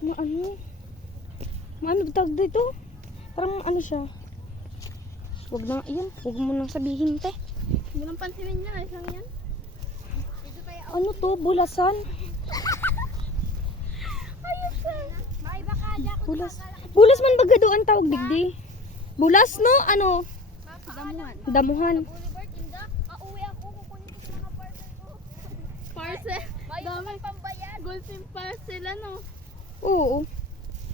Maano tawag dito? Parang ano siya. Wag na, yan. Wag mo nang sabihin, te. Hindi lang pansinin niya, isang yan. Ano to? Bulasan? Ayos ka. Maiba ka, Jack. Bulas. Bulas man baga doon tawag digdi. Bulas, no? Ano? Damuhan. Damuhan. Boulevard, Inda. Uuwi ako, kukunin ko sa mga parcel ko. Parcel? Dami pambayad. Golfing parcel, ano? Oo.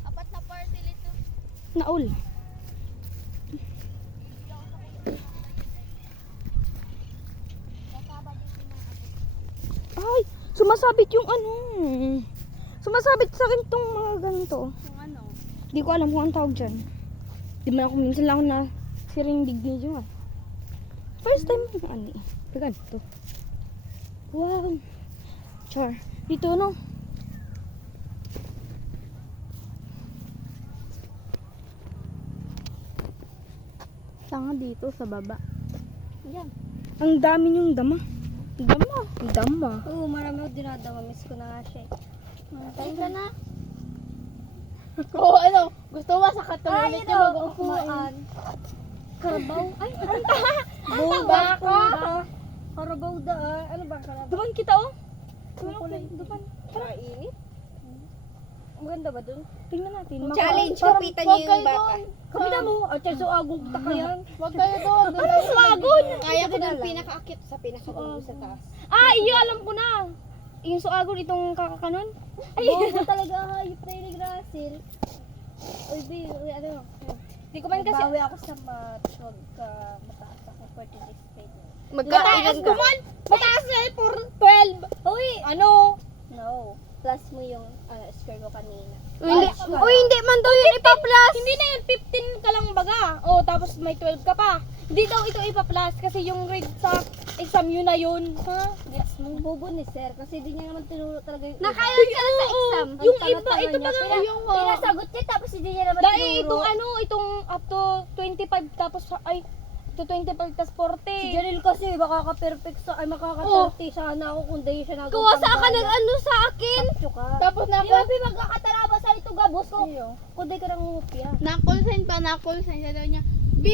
Apat na parcel ito. Naol. Ay, sumasabit yung ano. Sumasabit sa akin tong mga ganito. Kung ano? Hindi ko alam kung anong tawag dyan. Di man ako minsan lang ako na sirindig niyo ah. First time yung ano eh. Pagka ito. Wow. Char. Dito no. Tanga dito sa baba. Yan. Ang dami niyong dama. Dama. Dama. Oo, marami ako dinadama. Miss ko na nga siya. Tayo ka na. Oo, ano? Gusto mo sa katuloy niya bago ako kumain? Karabaw? Ay, bomba ako! Karabaw da. Ano ba karabaw? Duman kita oh. Duman. Karainit? Maganda ba dun? Tingnan natin. Challenge, kapitan niyo yung baka. Kapita mo, at siya so agong takayan. Huwag kayo doon. Ano suagon? Kaya ko doon pinakaakit sa pinakadulo sa taas. Ah, iyo alam ko na. Yung suagon itong kakakanon. Ay, bobo talaga ang hayop na yun ni Russell. Uy, ano? Hindi ko man kasi. Bawi ako sa match. Huwag ka mataas ako 46 Magkailan ka? Mataas na eh, 12. Uy! Ano? No. Plus mo yung score ko kanina. Hindi man daw yun ipa-plus. Hindi na yun, 15 ka lang baga. Oh, tapos may 12 ka pa. Hindi daw ito ipa-plus kasi yung grade sa exam yun na yun. Ha? Gets mo? Bobo ni sir kasi di niya naman tinuro talaga yung Nakayod ka na sa exam. Yung iba, ito pa nga yung pinasagot niya tapos hindi niya naman dahil tinuro. itong ano, itong up to 25 tapos ay to 25 tapos 40. Si Janelle kasi makaka-perfect sa ay makaka-30 sana ako kung di siya nagawa. Kuwasa ka nag-ano sa akin. Tapos na ako. Di ba magkakataraba sa ito gabos ko? Kung di ka nang ngupya. Na-call sign pa, na-call sign. Sabi niya, B!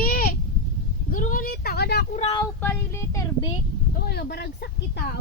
Guru nga nita ka na ako raw pa ni letter B. Oo, baragsak kita.